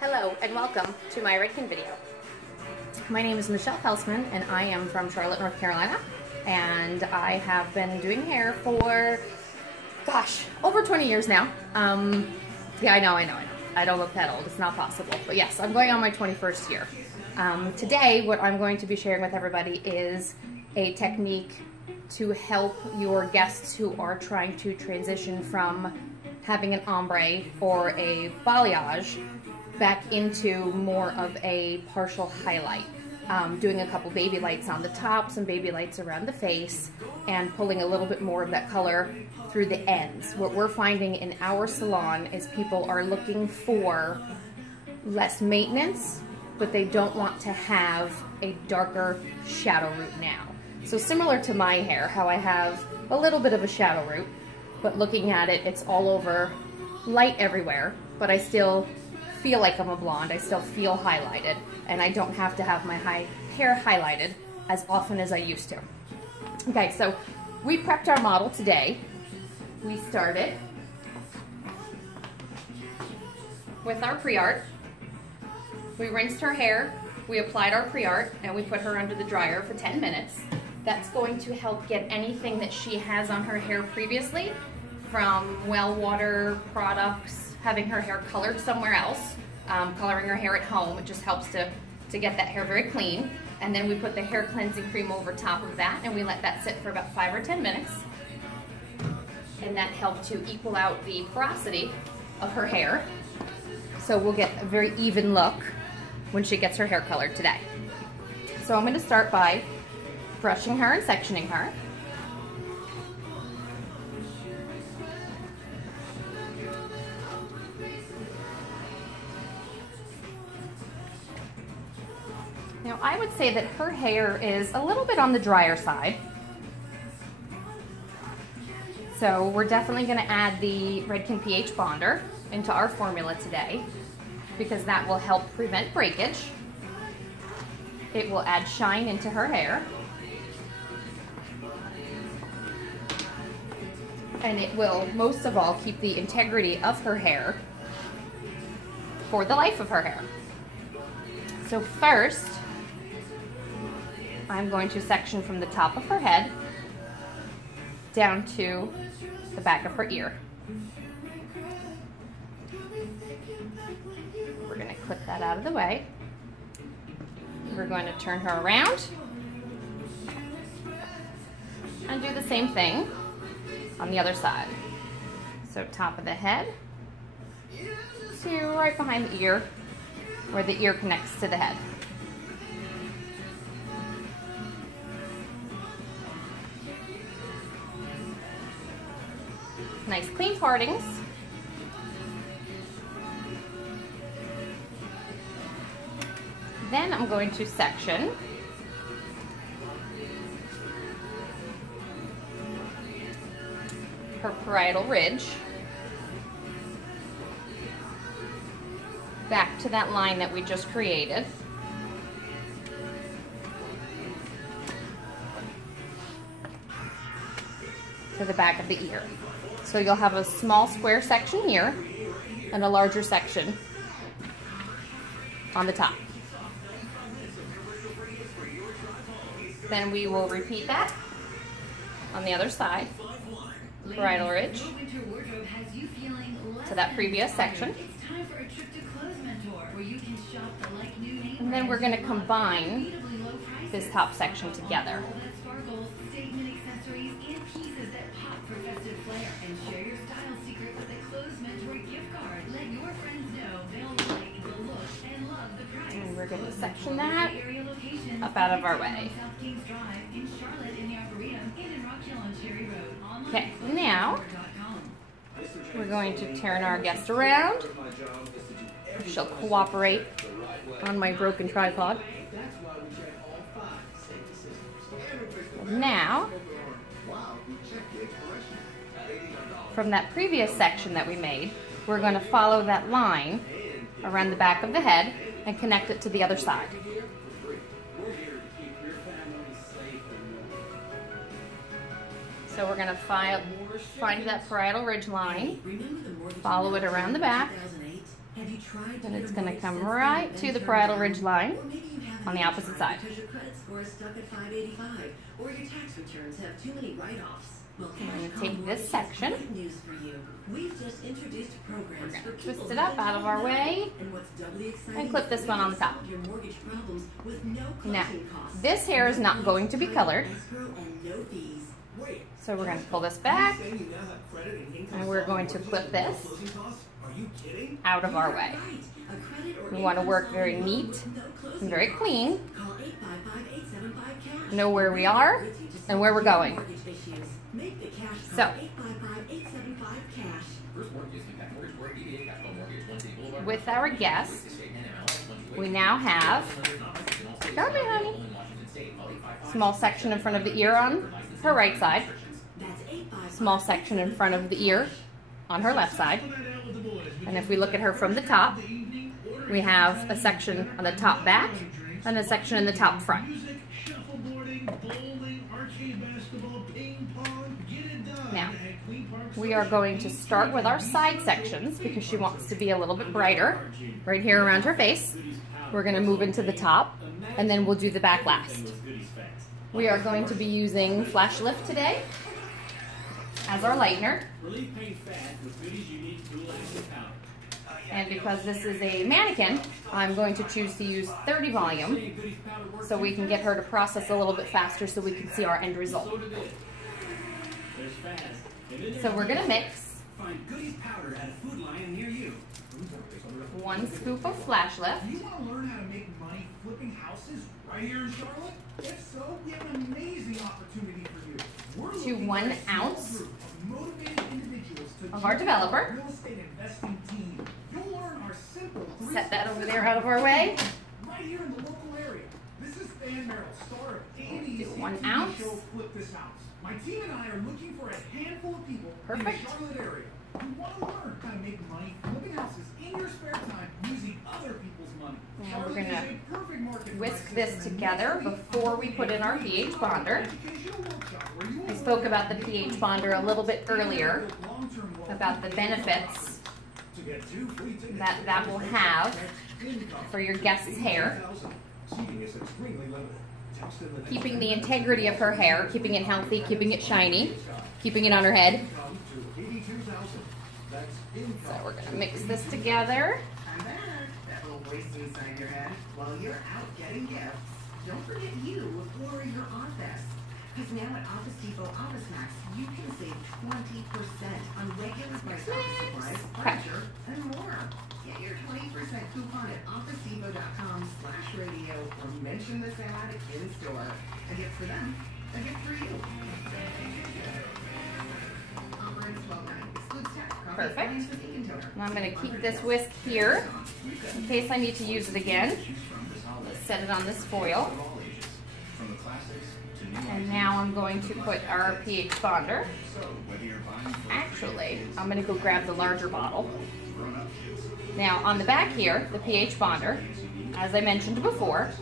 Hello and welcome to my Redken video. My name is Michelle Helsman and I am from Charlotte, North Carolina, and I have been doing hair for, gosh, over 20 years now. Yeah, I know. I don't look that old, it's not possible, but yes, I'm going on my 21st year. Today, what I'm going to be sharing with everybody is a technique to help your guests who are trying to transition from having an ombre or a balayage back into more of a partial highlight. Doing a couple baby lights on the top, some baby lights around the face, and pulling a little bit more of that color through the ends. What we're finding in our salon is people are looking for less maintenance, but they don't want to have a darker shadow root now. So similar to my hair, how I have a little bit of a shadow root, but looking at it, it's all over, light everywhere, but I still feel like I'm a blonde, I still feel highlighted, and I don't have to have my hair highlighted as often as I used to. Okay, so we prepped our model today. We started with our pre-art. We rinsed her hair, we applied our pre-art, and we put her under the dryer for 10 minutes. That's going to help get anything that she has on her hair previously, from well water products, having her hair colored somewhere else, coloring her hair at home. It just helps to get that hair very clean. And then we put the hair cleansing cream over top of that, and we let that sit for about 5 or 10 minutes. And that helped to equal out the porosity of her hair. So we'll get a very even look when she gets her hair colored today. So I'm going to start by brushing her and sectioning her. Now I would say that her hair is a little bit on the drier side. So we're definitely going to add the Redken pH bonder into our formula today, because that will help prevent breakage. It will add shine into her hair. And it will, most of all, keep the integrity of her hair for the life of her hair. So first, I'm going to section from the top of her head down to the back of her ear. We're going to clip that out of the way. We're going to turn her around and do the same thing on the other side. So top of the head to right behind the ear, where the ear connects to the head. Nice clean partings. Then I'm going to section her parietal ridge back to that line that we just created. To the back of the ear. So you'll have a small square section here and a larger section on the top. Then we will repeat that on the other side. Parietal ridge to that previous section. And then we're going to combine this top section together. And we're going to section that up out of our way. Okay, now we're going to turn our guest around. She'll cooperate on my broken tripod. Now, from that previous section that we made, we're going to follow that line around the back of the head and connect it to the other side. So we're going to find that parietal ridge line, follow it around the back, And it's going to come right to the parietal ridge line on the opposite side. I'm going to take this section, we're going to twist it up out of our way, and clip this one on the top. Now, this hair is not going to be colored, so we're going to pull this back, and we're going to clip this out of our way. We want to work very neat and very clean, know where we are and where we're going. So, with our guest, we now have, come here, honey, small section in front of the ear on her right side, small section in front of the ear on her left side, and if we look at her from the top, we have a section on the top back and a section in the top front. Now, we are going to start with our side sections because she wants to be a little bit brighter right here around her face. We're going to move into the top and then we'll do the back last. We are going to be using Flash Lift today as our lightener. And because this is a mannequin, I'm going to choose to use 30 volume so we can get her to process a little bit faster so we can see our end result. So we're going to mix 1 scoop of Flash Lift. Do you want to learn how to make money flipping houses right here in Charlotte? If so, we have an amazing opportunity for you. We're to 1 ounce of our developer. Real estate investing team. You'll learn our simple Set that over there out of our way. right here in the local area. This is Stan Merrill, star of Danny's Do 1 ounce. show Flip This House. My team and I are looking for a handful of people in the Perfect. Charlotte area who want to learn how to make money flipping houses in your spare time using other people's money. Now we're Charlotte going is to a perfect market whisk for this together before we put in our pH bonder. I spoke about the pH bonder a little bit earlier, about the benefits that will have for your guest's hair. Keeping the integrity of her hair, keeping it healthy, keeping it shiny, keeping it on her head. So we're going to mix this together. That little voice inside your head while you're out getting gifts. Don't forget you or your office. Because now at Office Depot Office Max, you can save 20% on regular price office supplies, furniture, and more. Get your 20% coupon at OfficeDepot.com/radio or mention this ad in store. A gift for them, a gift for you. Offer ends 12/9. Excludes tax. Perfect. And I'm going to keep this whisk here in case I need to use it again. Let's set it on this foil. And now I'm going to put our pH bonder. Actually, I'm going to go grab the larger bottle. Now on the back here, the pH bonder, as I mentioned before,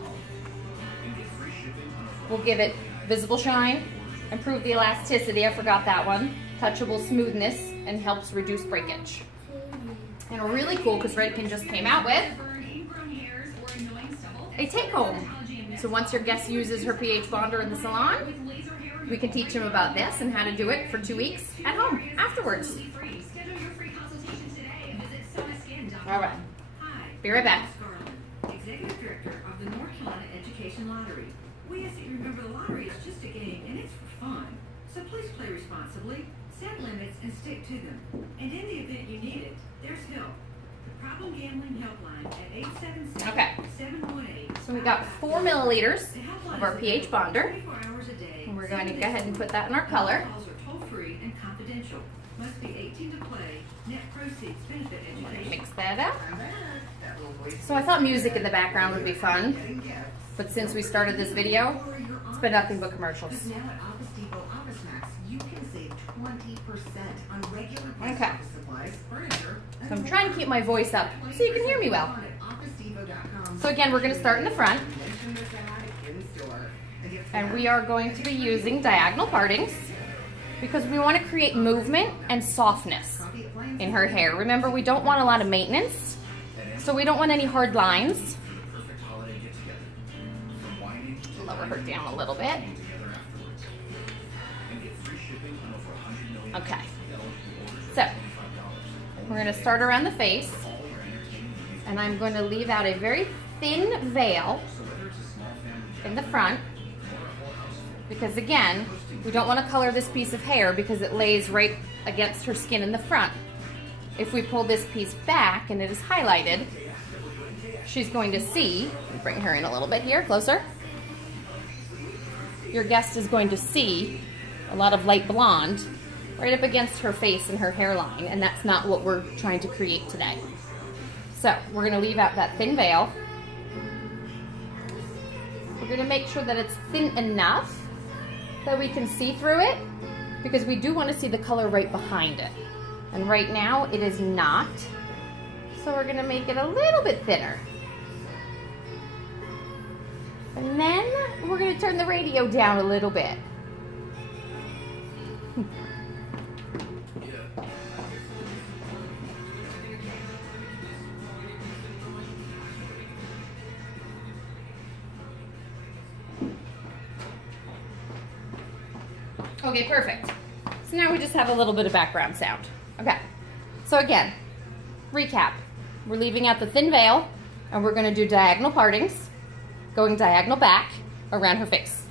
will give it visible shine, improve the elasticity, I forgot that one, touchable smoothness, and helps reduce breakage. And really cool because Redken just came out with a take-home. So once your guest uses her pH bonder in the salon, we can teach them about this and how to do it for 2 weeks at home afterwards. All right, be right back. Executive Director of the North Carolina Education Lottery. We ask that you remember the lottery is just a game and it's for fun. So please play responsibly, set limits, and stick to them. And in the event you need it, there's help. The Problem Gambling Helpline at 877-718. So we got 4 milliliters of our pH bonder. 24 hours a day. And we're going to go ahead and put that in our color. Calls are toll-free and confidential. Must be 18 to play. Net proceeds benefit education. Mix that up. So I thought music in the background would be fun, but since we started this video, it's been nothing but commercials. Now at Office Depot Office Max, you can save 20% on regular price Okay. office supplies, furniture, So I'm trying to keep my voice up so you can hear me well. So again, we're going to start in the front, and we are going to be using diagonal partings because we want to create movement and softness in her hair. Remember, we don't want a lot of maintenance So we don't want any hard lines. Lower her down a little bit. Okay. So we're going to start around the face, and I'm going to leave out a very thin veil in the front, because again, we don't want to color this piece of hair because it lays right against her skin in the front. If we pull this piece back and it is highlighted, she's going to see, bring her in a little bit here, closer. Your guest is going to see a lot of light blonde right up against her face and her hairline, and that's not what we're trying to create today. So we're going to leave out that thin veil. We're going to make sure that it's thin enough that we can see through it, because we do want to see the color right behind it. And right now it is not, so we're going to make it a little bit thinner. And then we're going to turn the radio down a little bit. Okay, perfect. So now we just have a little bit of background sound. Okay, so again, recap. We're leaving out the thin veil, and we're going to do diagonal partings, going diagonal back around her face.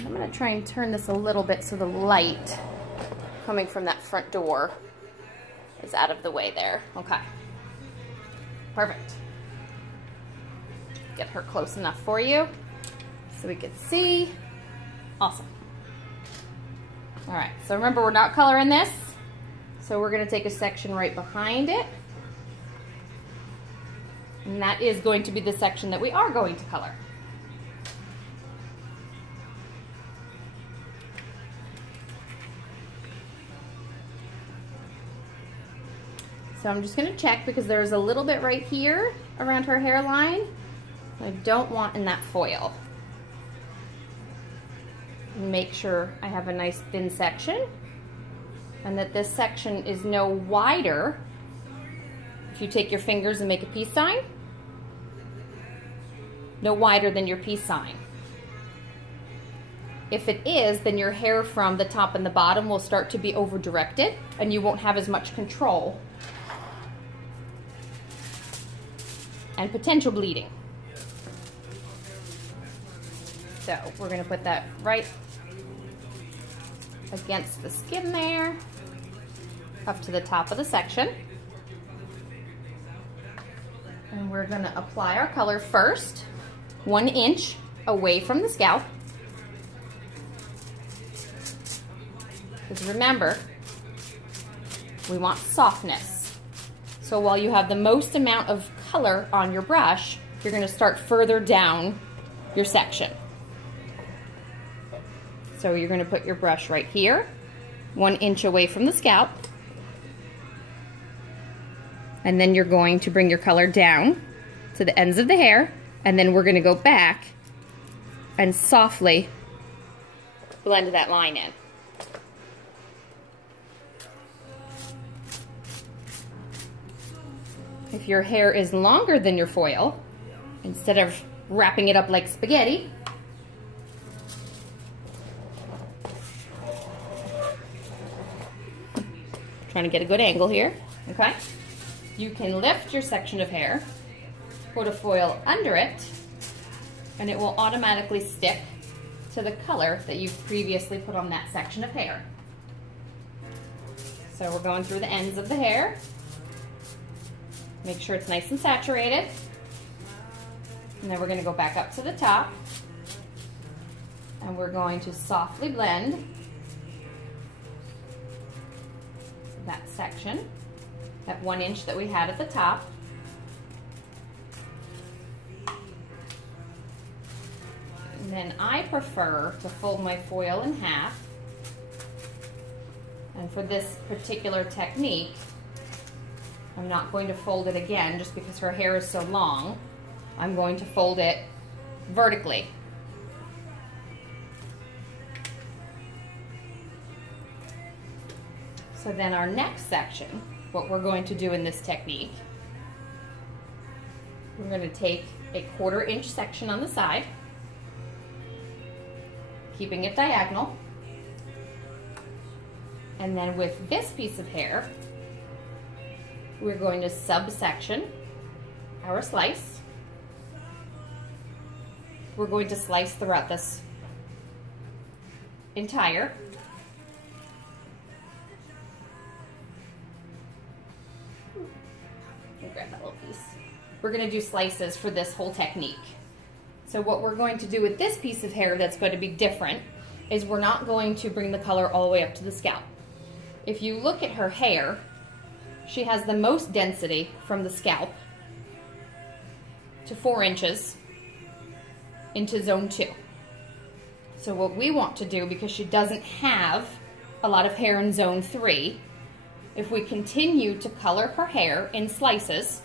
I'm going to try and turn this a little bit so the light coming from that front door is out of the way there. Okay, perfect. Get her close enough for you so we can see. Awesome. All right, so remember, we're not coloring this, so we're going to take a section right behind it, and that is going to be the section that we are going to color. So I'm just going to check, because there's a little bit right here around her hairline I don't want in that foil. Make sure I have a nice thin section, and that this section is no wider. If you take your fingers and make a peace sign, no wider than your peace sign. If it is, then your hair from the top and the bottom will start to be over directed, and you won't have as much control and potential bleeding. So we're going to put that right against the skin there, up to the top of the section. And we're going to apply our color first, 1 inch away from the scalp. Because remember, we want softness. So while you have the most amount of color on your brush, you're going to start further down your section. So you're going to put your brush right here, 1 inch away from the scalp. And then you're going to bring your color down to the ends of the hair, and then we're going to go back and softly blend that line in. If your hair is longer than your foil, instead of wrapping it up like spaghetti, trying to get a good angle here, okay? You can lift your section of hair, put a foil under it, and it will automatically stick to the color that you've previously put on that section of hair. So we're going through the ends of the hair. Make sure it's nice and saturated. And then we're going to go back up to the top, and we're going to softly blend that section, that 1 inch that we had at the top. And then I prefer to fold my foil in half. And for this particular technique, I'm not going to fold it again just because her hair is so long. I'm going to fold it vertically. So So then our next section, what we're going to do in this technique, we're going to take a 1/4 inch section on the side, keeping it diagonal. And then with this piece of hair, we're going to subsection our slice. We're going to slice throughout this entire. Grab that little piece. We're going to do slices for this whole technique. So what we're going to do with this piece of hair that's going to be different is we're not going to bring the color all the way up to the scalp. If you look at her hair, she has the most density from the scalp to 4 inches into zone 2. So what we want to do, because she doesn't have a lot of hair in zone 3, if we continue to color her hair in slices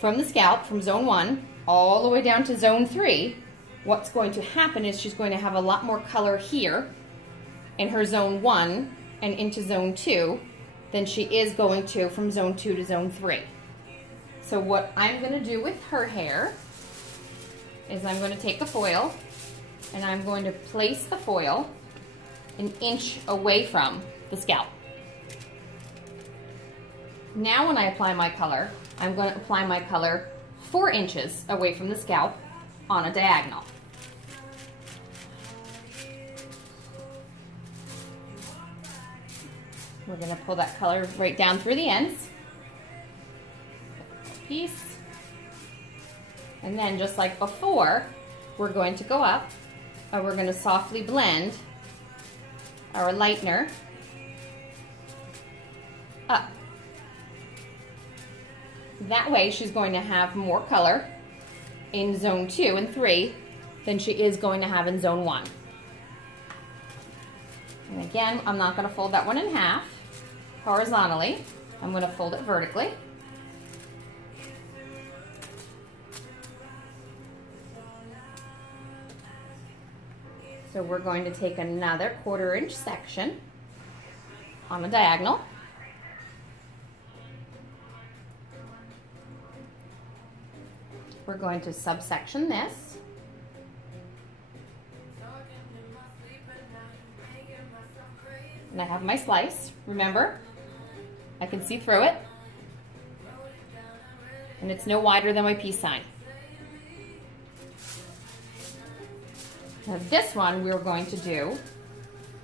from the scalp, from zone 1 all the way down to zone 3, what's going to happen is she's going to have a lot more color here in her zone 1 and into zone 2 than she is going to from zone 2 to zone 3. So what I'm going to do with her hair is I'm going to take a foil and I'm going to place the foil 1 inch away from the scalp. Now when I apply my color, I'm going to apply my color 4 inches away from the scalp on a diagonal. We're going to pull that color right down through the ends. Piece. And then just like before, we're going to go up and we're going to softly blend our lightener up. That way she's going to have more color in zone 2 and 3 than she is going to have in zone 1. And again, I'm not going to fold that one in half horizontally. I'm going to fold it vertically. So we're going to take another 1/4 inch section on the diagonal. We're going to subsection this. And I have my slice. Remember, I can see through it. And it's no wider than my peace sign. Now this one we're going to do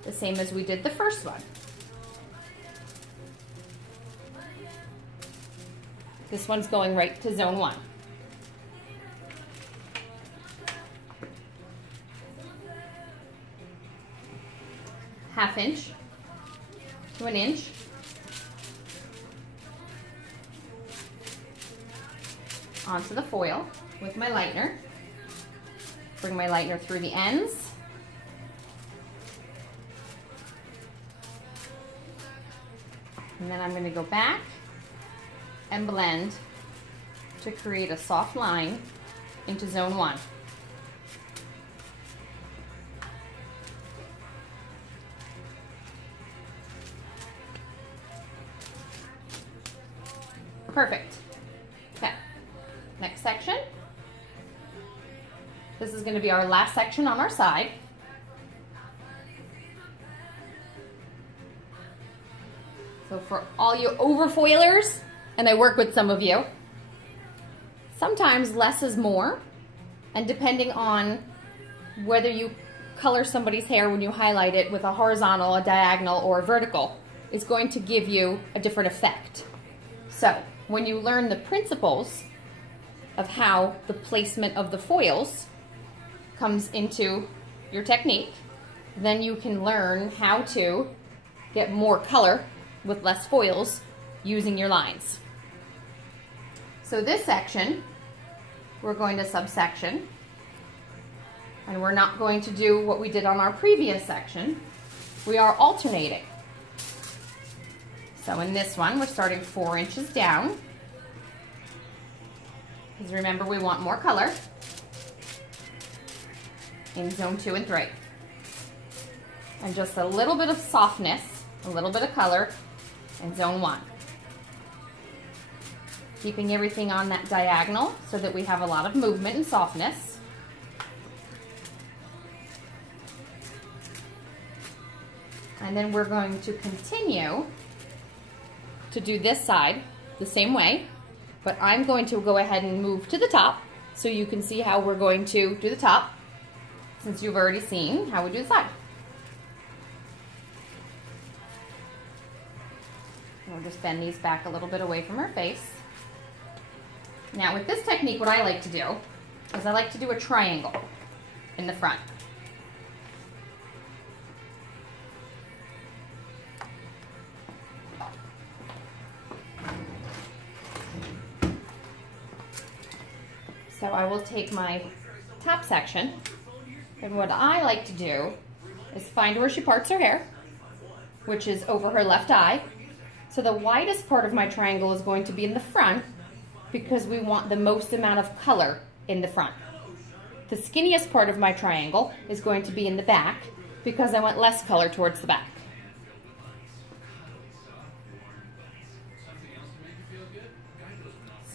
the same as we did the first one. This one's going right to zone 1. ½ inch to 1 inch. Onto the foil with my lightener. Bring my lightener through the ends. And then I'm going to go back and blend to create a soft line into zone 1. Perfect. Okay, next section. This is going to be our last section on our side. So for all you overfoilers, and I work with some of you, sometimes less is more, and depending on whether you color somebody's hair when you highlight it with a horizontal, a diagonal, or a vertical, is going to give you a different effect. So when you learn the principles of how the placement of the foils comes into your technique, then you can learn how to get more color with less foils using your lines. So this section, we're going to subsection, and we're not going to do what we did on our previous section. We are alternating. So in this one, we're starting 4 inches down, because remember we want more color in zone 2 and 3. And just a little bit of softness, a little bit of color and zone 1. Keeping everything on that diagonal so that we have a lot of movement and softness. And then we're going to continue to do this side the same way, but I'm going to go ahead and move to the top so you can see how we're going to do the top, since you've already seen how we do the side. We'll just bend these back a little bit away from her face. Now with this technique, what I like to do is I like to do a triangle in the front. So I will take my top section, and what I like to do is find where she parts her hair, which is over her left eye. So the widest part of my triangle is going to be in the front because we want the most amount of color in the front. The skinniest part of my triangle is going to be in the back because I want less color towards the back.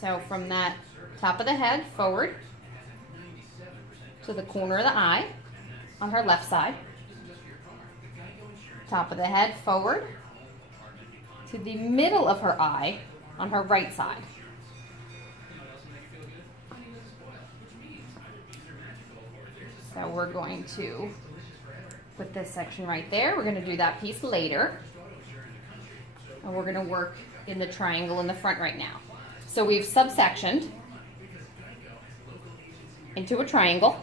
So from that top of the head forward to the corner of the eye on her left side, top of the head forward to the middle of her eye on her right side. So we're going to put this section right there. We're going to do that piece later. And we're going to work in the triangle in the front right now. So we've subsectioned into a triangle.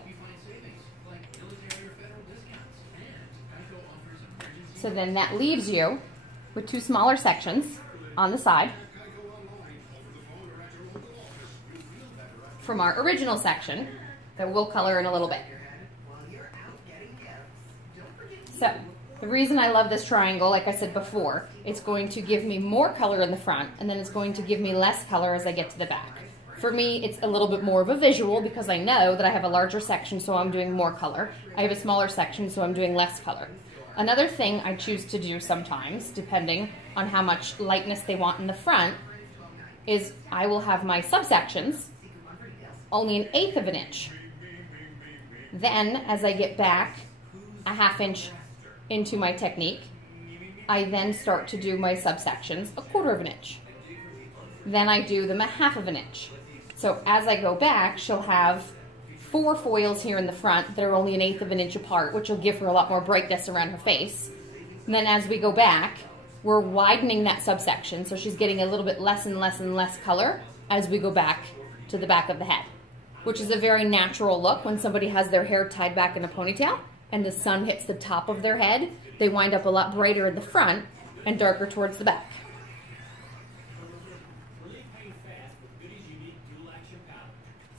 So then that leaves you with two smaller sections on the side from our original section that we'll color in a little bit. So the reason I love this triangle, like I said before, it's going to give me more color in the front, and then it's going to give me less color as I get to the back. For me, it's a little bit more of a visual because I know that I have a larger section, so I'm doing more color. I have a smaller section, so I'm doing less color. Another thing I choose to do sometimes, depending on how much lightness they want in the front, is I will have my subsections only 1/8 of an inch. Then, as I get back a 1/2 inch into my technique, I then start to do my subsections 1/4 of an inch. Then I do them 1/2 of an inch. So as I go back, she'll have 4 foils here in the front that are only 1/8 of an inch apart, which will give her a lot more brightness around her face. And then as we go back, we're widening that subsection, so she's getting a little bit less and less and less color as we go back to the back of the head, which is a very natural look when somebody has their hair tied back in a ponytail and the sun hits the top of their head. They wind up a lot brighter in the front and darker towards the back.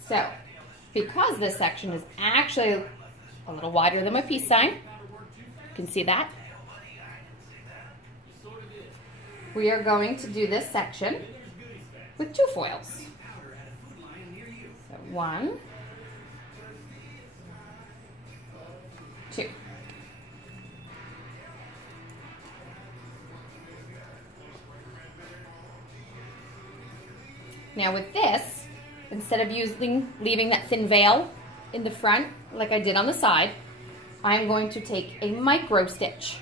So, because this section is actually a little wider than my peace sign, you can see that, we are going to do this section with 2 foils. So 1, 2. Now with this, instead of leaving that thin veil in the front like I did on the side, I'm going to take a micro stitch,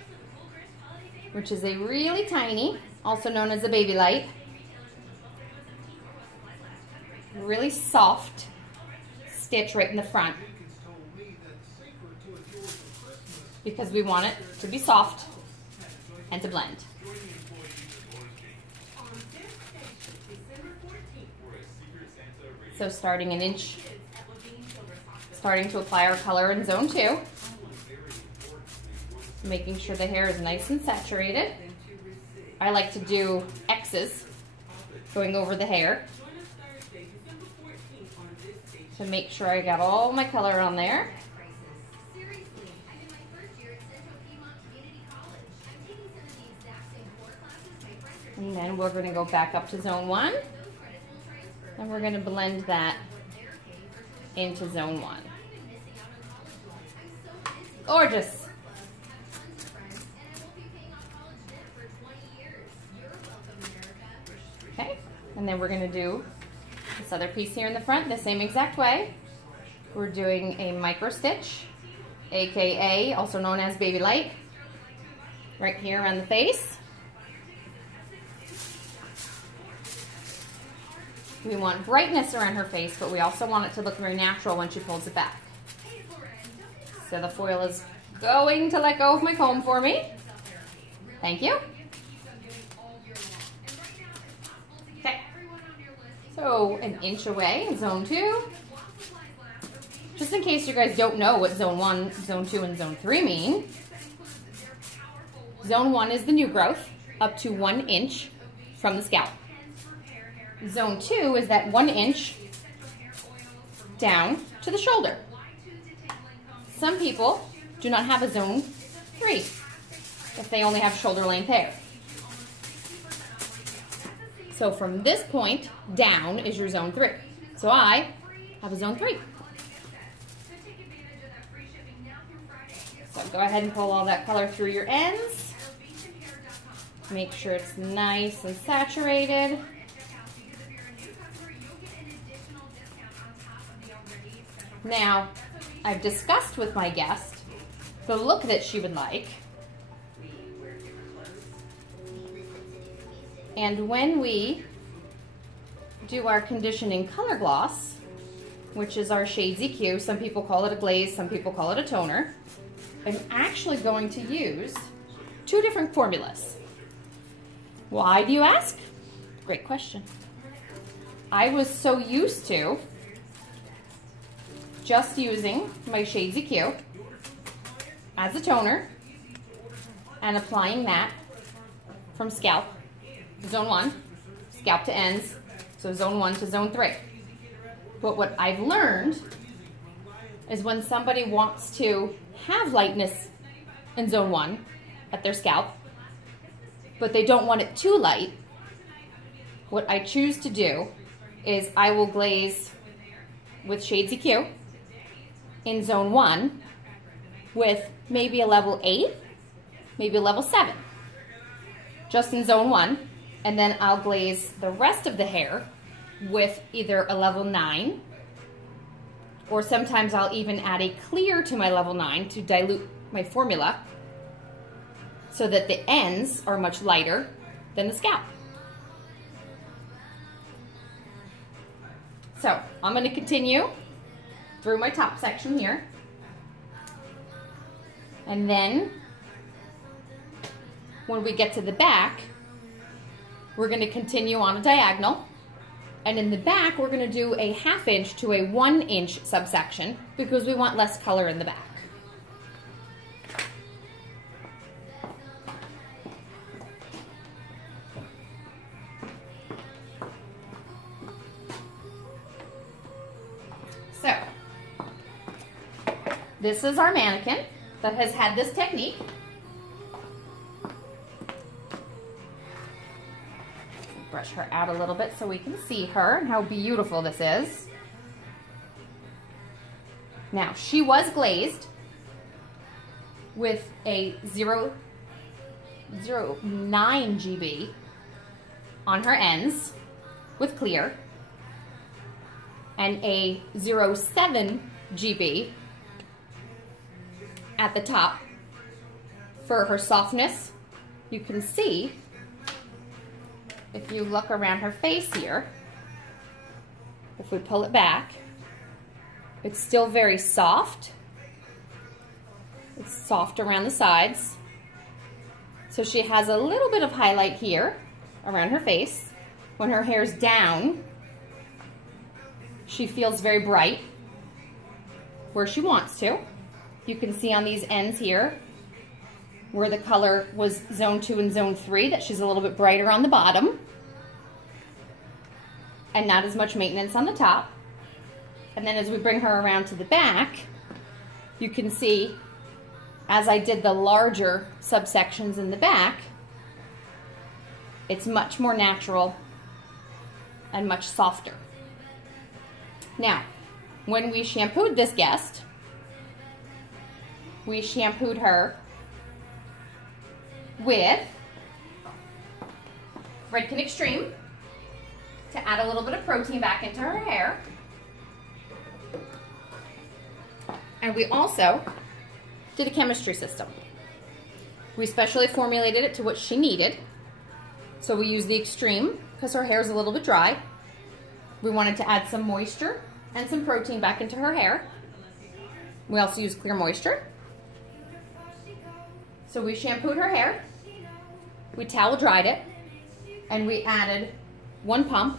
which is a really tiny, also known as a baby light, really soft stitch right in the front, because we want it to be soft and to blend. So starting an inch, starting to apply our color in zone 2, making sure the hair is nice and saturated. I like to do X's going over the hair to make sure I got all my color on there. And then we're going to go back up to zone 1. And we're going to blend that into zone 1. Gorgeous. Okay, and then we're gonna do this other piece here in the front the same exact way. We're doing a micro stitch, AKA also known as baby light, right here on the face. We want brightness around her face, but we also want it to look very natural when she pulls it back. So the foil is going to let go of my comb for me. Thank you. Okay. So an inch away, zone 2. Just in case you guys don't know what zone 1, zone 2, and zone 3 mean. Zone 1 is the new growth, up to 1 inch from the scalp. Zone 2 is that 1 inch down to the shoulder. Some people do not have a zone 3 if they only have shoulder length hair. So from this point down is your zone 3. So I have a zone 3. So go ahead and pull all that color through your ends. Make sure it's nice and saturated. Now, I've discussed with my guest the look that she would like. And when we do our conditioning color gloss, which is our Shades EQ, some people call it a glaze, some people call it a toner, I'm actually going to use 2 different formulas. Why, do you ask? Great question. I was so used to just using my Shades EQ as a toner and applying that from scalp, zone 1, scalp to ends, so zone 1 to zone 3. But what I've learned is when somebody wants to have lightness in zone 1 at their scalp, but they don't want it too light, what I choose to do is I will glaze with Shades EQ in zone 1 with maybe a level 8, maybe a level 7, just in zone 1, and then I'll glaze the rest of the hair with either a level 9, or sometimes I'll even add a clear to my level 9 to dilute my formula so that the ends are much lighter than the scalp. So I'm going to continue through my top section here, and then when we get to the back, we're going to continue on a diagonal, and in the back we're going to do a 1/2 inch to a 1 inch subsection because we want less color in the back. So this is our mannequin that has had this technique. Brush her out a little bit so we can see her and how beautiful this is. Now, she was glazed with a 0.09 GB on her ends with clear and a 0.7 GB at the top for her softness. You can see, if you look around her face here, if we pull it back, it's still very soft. It's soft around the sides. So she has a little bit of highlight here around her face. When her hair's down, she feels very bright where she wants to. You can see on these ends here where the color was zone 2 and zone 3 that she's a little bit brighter on the bottom and not as much maintenance on the top. And then as we bring her around to the back, you can see as I did the larger subsections in the back, it's much more natural and much softer. Now, when we shampooed this guest, we shampooed her with Redken Extreme to add a little bit of protein back into her hair. And we also did a chemistry system. We specially formulated it to what she needed. So we used the extreme because her hair is a little bit dry. We wanted to add some moisture and some protein back into her hair. We also used clear moisture. So we shampooed her hair, we towel dried it, and we added 1 pump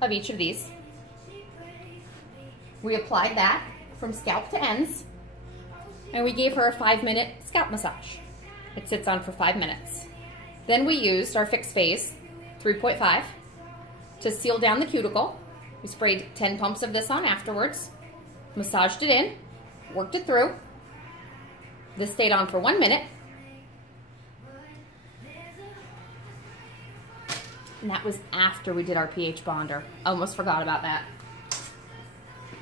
of each of these. We applied that from scalp to ends, and we gave her a 5-minute scalp massage. It sits on for 5 minutes. Then we used our Fix Phase 3.5 to seal down the cuticle. We sprayed 10 pumps of this on afterwards, massaged it in, worked it through. This stayed on for 1 minute. And that was after we did our pH bonder. Almost forgot about that.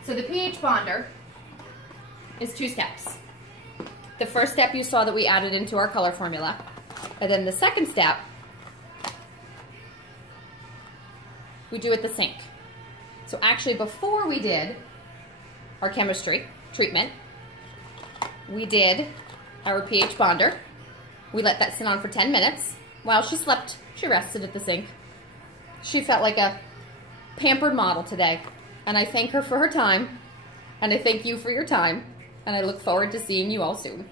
So the pH bonder is 2 steps. The first step you saw that we added into our color formula. And then the second step, we do at the sink. So actually before we did our chemistry treatment, we did our pH bonder. We let that sit on for 10 minutes. While she slept, she rested at the sink. She felt like a pampered model today. And I thank her for her time. And I thank you for your time. And I look forward to seeing you all soon.